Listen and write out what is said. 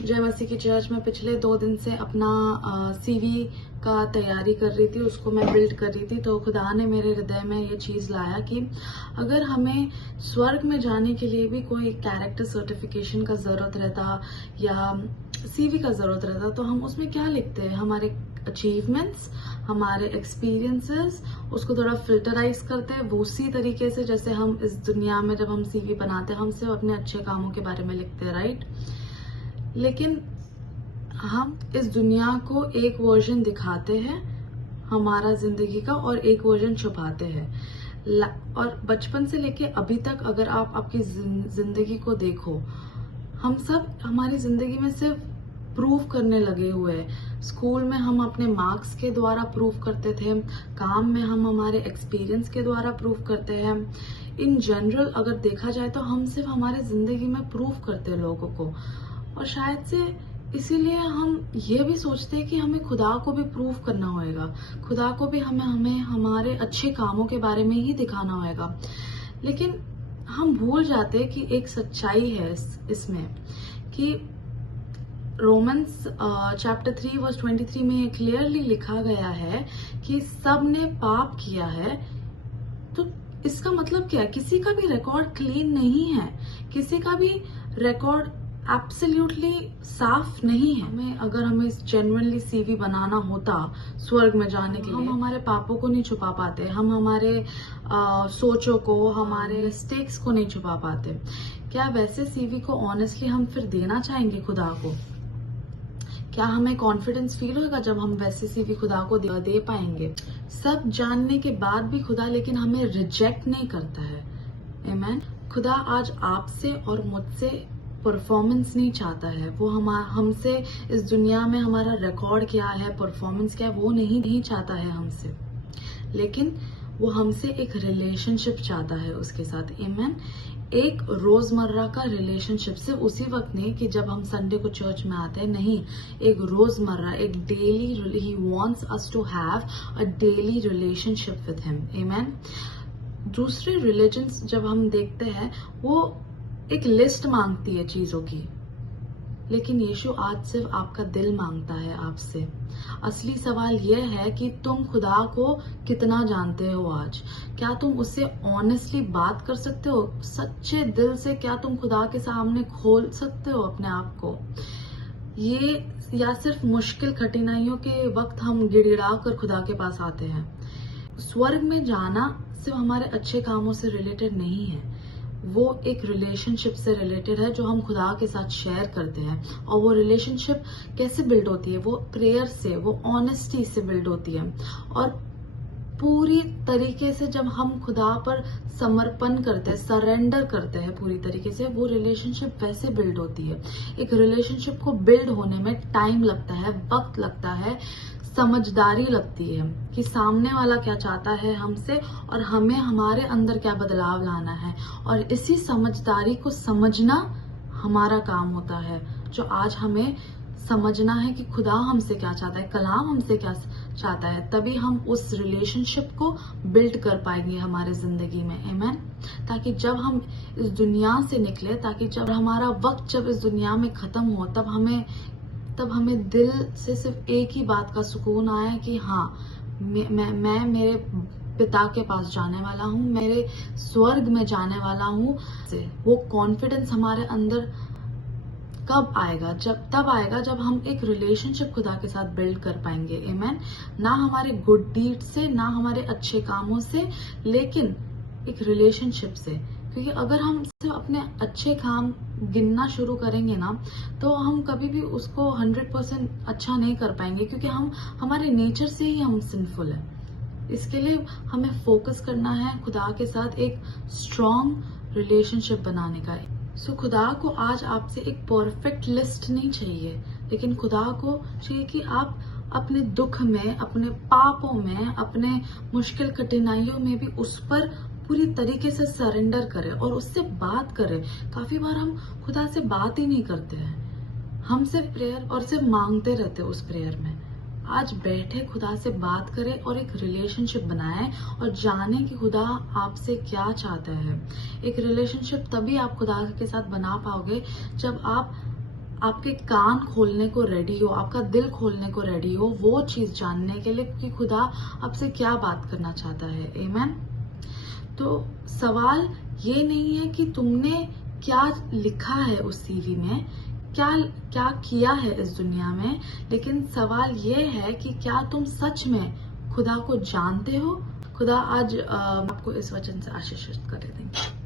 जय मसीह की चर्च में पिछले 2 दिन से अपना सीवी का तैयारी कर रही थी, उसको मैं बिल्ड कर रही थी। तो खुदा ने मेरे हृदय में ये चीज लाया कि अगर हमें स्वर्ग में जाने के लिए भी कोई कैरेक्टर सर्टिफिकेशन का जरूरत रहता या सीवी का जरूरत रहता तो हम उसमें क्या लिखते हैं? हमारे अचीवमेंट्स, हमारे एक्सपीरियंसेस, उसको थोड़ा फिल्टराइज करते हैं वो उसी तरीके से जैसे हम इस दुनिया में जब हम सीवी बनाते हैं हम सिर्फ अपने अच्छे कामों के बारे में लिखते हैं, राइट? लेकिन हम इस दुनिया को एक वर्जन दिखाते हैं हमारा जिंदगी का और एक वर्जन छुपाते हैं। और बचपन से लेके अभी तक अगर आप आपकी जिंदगी को देखो, हम सब हमारी जिंदगी में सिर्फ प्रूव करने लगे हुए हैं। स्कूल में हम अपने मार्क्स के द्वारा प्रूव करते थे, काम में हम हमारे एक्सपीरियंस के द्वारा प्रूव करते हैं। इन जनरल अगर देखा जाए तो हम सिर्फ हमारे जिंदगी में प्रूव करते हैं लोगों को, और शायद से इसीलिए हम ये भी सोचते हैं कि हमें खुदा को भी प्रूव करना होगा, खुदा को भी हमें हमारे अच्छे कामों के बारे में ही दिखाना होगा। लेकिन हम भूल जाते हैं कि एक सच्चाई है इसमें कि रोमन्स चैप्टर 3 वर्स 23 में क्लियरली लिखा गया है कि सब ने पाप किया है। तो इसका मतलब क्या है? किसी का भी रिकॉर्ड क्लीन नहीं है, किसी का भी रिकॉर्ड एब्सोल्युटली साफ नहीं है। अगर हमें जेन्युइनली सीवी बनाना होता स्वर्ग में जाने के लिए, हम हमारे पापों को नहीं छुपा पाते, हम हमारे सोचों को, हमारे मिस्टेक्स को नहीं छुपा पाते। क्या वैसे सीवी को ऑनेस्टली हम फिर देना चाहेंगे खुदा को? क्या हमें कॉन्फिडेंस फील होगा जब हम वैसे सीवी खुदा को दे पाएंगे? सब जानने के बाद भी खुदा लेकिन हमें रिजेक्ट नहीं करता है। आमीन। खुदा आज आपसे और मुझसे परफॉर्मेंस नहीं चाहता है। वो हमसे इस दुनिया में हमारा रिकॉर्ड क्या है, परफॉर्मेंस क्या है, वो नहीं चाहता है हमसे, लेकिन वो हमसे एक रिलेशनशिप चाहता है उसके साथ। आमीन। एक रोजमर्रा का रिलेशनशिप, सिर्फ उसी वक्त नहीं कि जब हम संडे को चर्च में आते हैं, नहीं, एक रोजमर्रा, एक daily. He wants us to have a daily relationship with him. आमीन। दूसरे रिलीजन्स जब हम देखते हैं वो एक लिस्ट मांगती है चीजों की, लेकिन यीशु आज सिर्फ आपका दिल मांगता है आपसे। असली सवाल यह है कि तुम खुदा को कितना जानते हो आज? क्या तुम उससे ऑनेस्टली बात कर सकते हो? सच्चे दिल से क्या तुम खुदा के सामने खोल सकते हो अपने आप को? ये या सिर्फ मुश्किल कठिनाइयों के वक्त हम गिड़गिड़ा कर खुदा के पास आते हैं? स्वर्ग में जाना सिर्फ हमारे अच्छे कामों से रिलेटेड नहीं है, वो एक रिलेशनशिप से रिलेटेड है जो हम खुदा के साथ शेयर करते हैं। और वो रिलेशनशिप कैसे बिल्ड होती है? वो प्रेयर से, वो ऑनेस्टी से बिल्ड होती है। और पूरी तरीके से जब हम खुदा पर समर्पण करते हैं, सरेंडर करते हैं पूरी तरीके से, वो रिलेशनशिप वैसे बिल्ड होती है। एक रिलेशनशिप को बिल्ड होने में टाइम लगता है, वक्त लगता है, समझदारी लगती है कि सामने वाला क्या चाहता है हमसे और हमें हमारे अंदर क्या बदलाव लाना है। और इसी समझदारी को समझना हमारा काम होता है, जो आज हमें समझना है कि खुदा हमसे क्या चाहता है, कलाम हमसे क्या चाहता है। तभी हम उस रिलेशनशिप को बिल्ड कर पाएंगे हमारे जिंदगी में। आमीन। ताकि जब हम इस दुनिया से निकले, ताकि जब हमारा वक्त जब इस दुनिया में खत्म हो, तब हमें दिल से सिर्फ एक ही बात का सुकून आया कि हाँ, मैं मेरे पिता के पास जाने वाला हूँ, मेरे स्वर्ग में जाने वाला हूँ। वो कॉन्फिडेंस हमारे अंदर कब आएगा? तब आएगा जब हम एक रिलेशनशिप खुदा के साथ बिल्ड कर पाएंगे। आमीन। ना हमारे गुड डीड से, ना हमारे अच्छे कामों से, लेकिन एक रिलेशनशिप से। क्योंकि अगर हम सिर्फ अपने अच्छे काम गिनना शुरू करेंगे ना, तो हम कभी भी उसको 100% अच्छा नहीं कर पाएंगे, क्योंकि हमारे नेचर से ही हम सिंफुल है। इसके लिए हमें फोकस करना है खुदा के साथ एक स्ट्रॉन्ग रिलेशनशिप बनाने का। सो खुदा को आज आपसे एक परफेक्ट लिस्ट नहीं चाहिए, लेकिन खुदा को चाहिए कि आप अपने दुख में, अपने पापों में, अपने मुश्किल कठिनाइयों में भी उस पर पूरी तरीके से सरेंडर करें और उससे बात करें। काफी बार हम खुदा से बात ही नहीं करते हैं, हम सिर्फ प्रेयर और सिर्फ मांगते रहते हैं उस प्रेयर में। आज बैठे खुदा से बात करें और एक रिलेशनशिप बनाएं और जाने कि खुदा आपसे क्या चाहता है। एक रिलेशनशिप तभी आप खुदा के साथ बना पाओगे जब आप आपके कान खोलने को रेडी हो, आपका दिल खोलने को रेडी हो वो चीज जानने के लिए कि खुदा आपसे क्या बात करना चाहता है। आमीन। तो सवाल ये नहीं है कि तुमने क्या लिखा है उस सीवी में, क्या क्या किया है इस दुनिया में, लेकिन सवाल ये है कि क्या तुम सच में खुदा को जानते हो। खुदा आज आपको इस वचन से आशीषित करे देंगे।